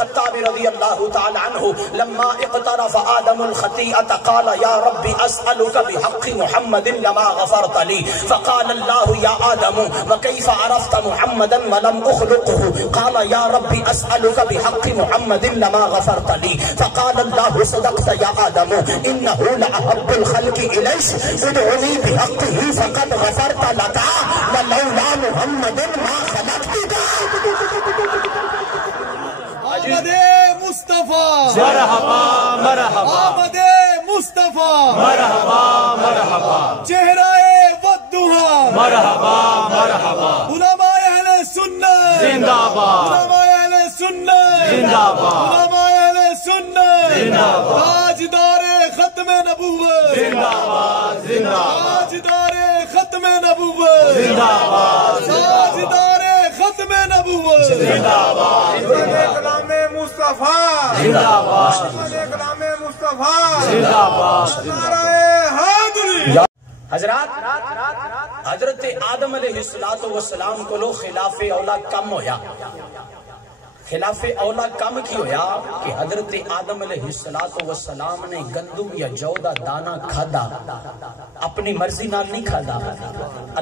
الخطاب رضی اللہ تعالی عنہ لما اقترف آدم الخطیئة قال یا رب اسألك بحق محمد لما غفرت لي فقال الله يا آدم وكيف عرفت محمدا ولم أخلقه قال يا رب اسألك بحق محمد لما غفرت لي فقال الله صدقت يا آدم إنه لأحب الخلق إليك ادعني بحقه فقد غفرت لك ولولا محمد ما خلقتك. آمد مصطفیٰ مرحبا مرحبا آمد مصطفیٰ مرحبا مرحبا چہرہ والدہا مرحبا مرحبا علماء اہل سنت زندہ باد علماء اہل سنت زندہ باد علماء اہل سنت زندہ باد تاجدار ختم نبوت زندہ باد زندہ باد تاجدار ختم نبوت زندہ باد تاجدار ختم نبوت زندہ باد کلام مصطفیٰ زندہ باد کلام مصطفیٰ زندہ باد نعرہ حیدری. حضرات حضرت آدم علیہ السلام کو لو خلاف اولا کم ہویا. خلاف اولا کم کی ہویا کہ حضرت آدم علیہ السلام نے گندم یا جو دا دانا کھادا اپنی مرضی نال نہیں کھادا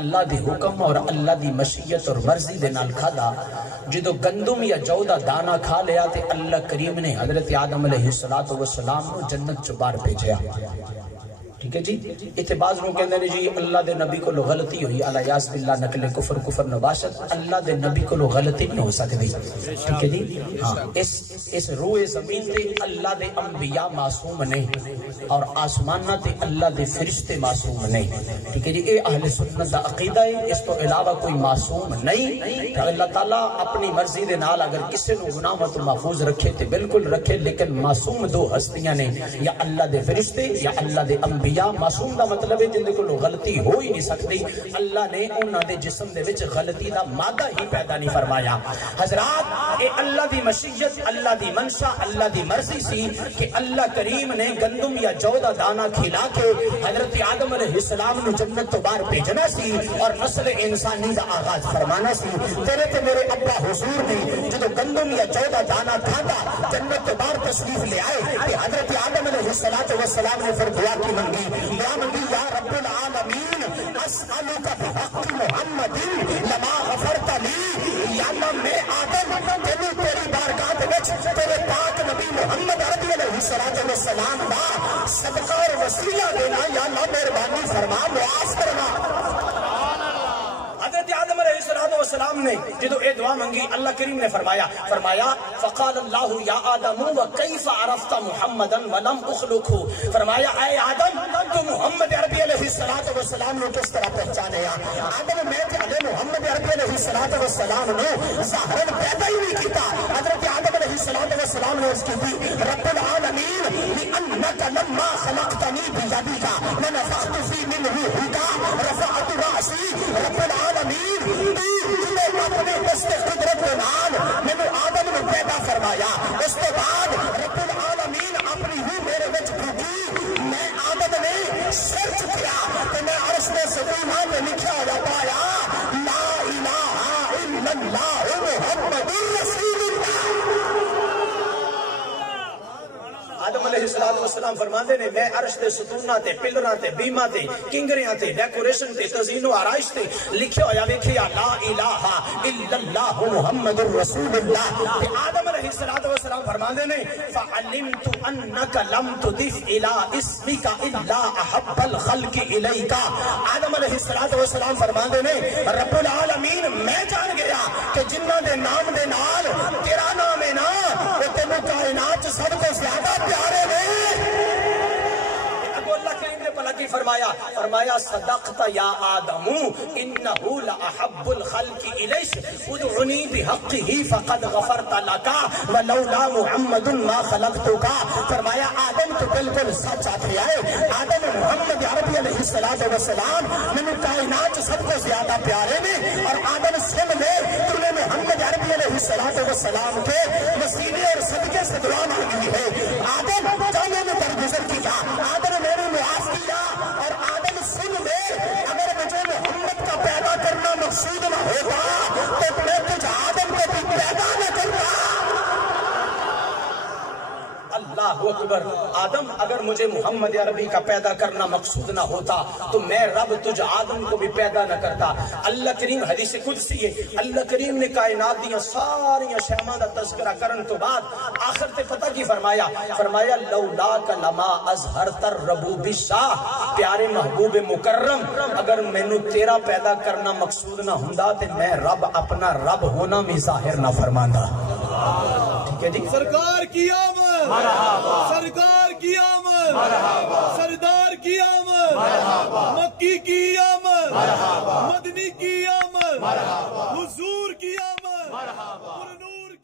اللہ دی حکم اور اللہ دی مشیت اور مرضی دے نال کھادا. جدو گندم یا جو دا دانا کھا لیا تے اللہ کریم نے حضرت آدم علیہ السلام کو جنت چ باہر بھیجیا. ٹھیک ہے جی. اتباز نو کہندے نے جی اللہ دے نبی کو غلطی ہوئی علی یاس باللہ نقل کفر کفر نباشت. اللہ دے نبی کو غلطی نہیں ہو سکتی. ٹھیک ہے جی. ہاں اس روح زمین تے اللہ دے انبیاء معصوم نہیں اور آسمانہ تے اللہ دے فرشتے معصوم نہیں. ٹھیک ہے جی. اے اہل سنت دا عقیدہ ہے. اس تو علاوہ کوئی معصوم نہیں. اللہ تعالیٰ اپنی مرضی دے نال اگر کسی نو گناہ تو محفوظ رکھے تے بالکل رکھے, لیکن معصوم دو ہستیاں نے, یا اللہ دے فرشتے یا اللہ دے انبیاء. معصوم دا مطلب ہے جن دے کولوں غلطی ہو ہی نہیں سکتی. اللہ نے انہاں دے جسم دے وچ غلطی دا مادہ ہی پیدا نہیں فرمایا. حضرات اے اللہ دی مشیت اللہ دی منشا اللہ دی مرضی سی کہ اللہ کریم نے گندم یا جو دا دانا کھلا کے حضرت آدم علیہ السلام نے جنت تو باہر بھیجنا سی اور نسل انسانی دا آغاز فرمانا سی. تیرے تے میرے ابا حضور نے جدو گندم یا جو دا دانا کھادا جنت تو باہر تشریف لے آئے کہ حضرت آدم علیہ السلام نے پھر دعا کی منگی. یا منگی یا رب العالمین اسألوک بحق محمد لما غفرت لی. یا اللہ میں آدم تینوں تیری بارگاہ دے وچ تیرے پاک نبی محمد عربی علیہ السلام دا صدقہ اور وسیلہ دینا. یا اللہ مہربانی فرما معاف کرنا. حضرت آدم علیہ السلام نے جدو اے دعا منگی اللہ کریم نے فرمایا فقال اللہ یا آدم وکیف عرفت محمدا ولم اخلقہ. فرمایا اے آدم تو محمد عربی علیہ السلام نے کس طرح پہچانے. آدم میں تے علیہ محمد عربی علیہ السلام نے ظاہرا پیدا ہی نہیں کیتا. حضرت آدم علیہ السلام نے اس کی دی رب العالمین لانک لما خلقتنی بیدک ونفخت فی من روحک رفعت رأسی. رب العالمین اپنے دست قدرت کے نام میں نے آدم نے پیدا فرمایا. اس کے بعد رب العالمین اپنی ہی میرے وچ بھوکی. میں آدم نے سرچ کیا کہ میں عرش میں سکینہ میں لکھا ہوا پایا لا الہ الا اللہ محمد رسول اللہ. آدم علیہ السلام فرماندے نے میں عرش دے ستوناں تے پلراں تے بیماں تے کنگریاں تے ڈیکوریشن تے تزئین و آرائش تے لکھیا ہویا ویکھیا لا الہ الا اللہ محمد رسول اللہ. تے آدم علیہ السلام فرماندے نے فعلمت انک لم تضف الی اسمک الا احب الخلق الیک. آدم علیہ السلام فرماندے نے رب العالمین میں جان گیا کہ جنہاں دے نام دے نال تیرا نام ہے نا وہ تینوں کائنات سب کو زیادہ پیارے نے. فرمایا صدقت یا آدم انہو لأحب الخلق الیش ادعنی بحقہ فقد غفرت لکا ولولا محمد ما خلقتکا. فرمایا آدم تو بالکل سچ آتے آئے. آدم محمد عربی علیہ السلام میں کائنات سب کو زیادہ پیارے نے. اور آدم سن لے تو نے محمد عربی علیہ السلام کے وسیلے اور صدقے سے دعا مانگی ہے. آدم جانے میں درگزر کیا, آدم نے معاف کیا. اور آدم سن لے اگر مجھے محمد کا پیدا کرنا مقصود نہ ہوتا تو میں تجھ آدم کو بھی پیدا نہ کرتا. اللہ اکبر، آدم اگر مجھے محمد عربی کا پیدا کرنا مقصود نہ ہوتا تو میں رب تجھ آدم کو بھی پیدا نہ کرتا۔ اللہ کریم حدیث قدسی ہے، اللہ کریم نے کائنات دیا ساری شہمہ دا تذکرہ کرن تو بعد آخر تے پتہ کی فرمایا، فرمایا لولاک لما ازہرت الربوب الشاہ، پیارے محبوب مکرم اگر مینوں تیرا پیدا کرنا مقصود نہ ہوندا تے میں رب اپنا رب ہونا میں ظاہر نہ فرماندا۔ ٹھیک ہے جی، سرکار کی آمد، مرحبا، سرکار کی آمد، مرحبا، سردار کی آمد، مرحبا، مکی کی آمد، مرحبا، مدنی کی آمد، مرحبا، حضور کی آمد، مرحبا، نور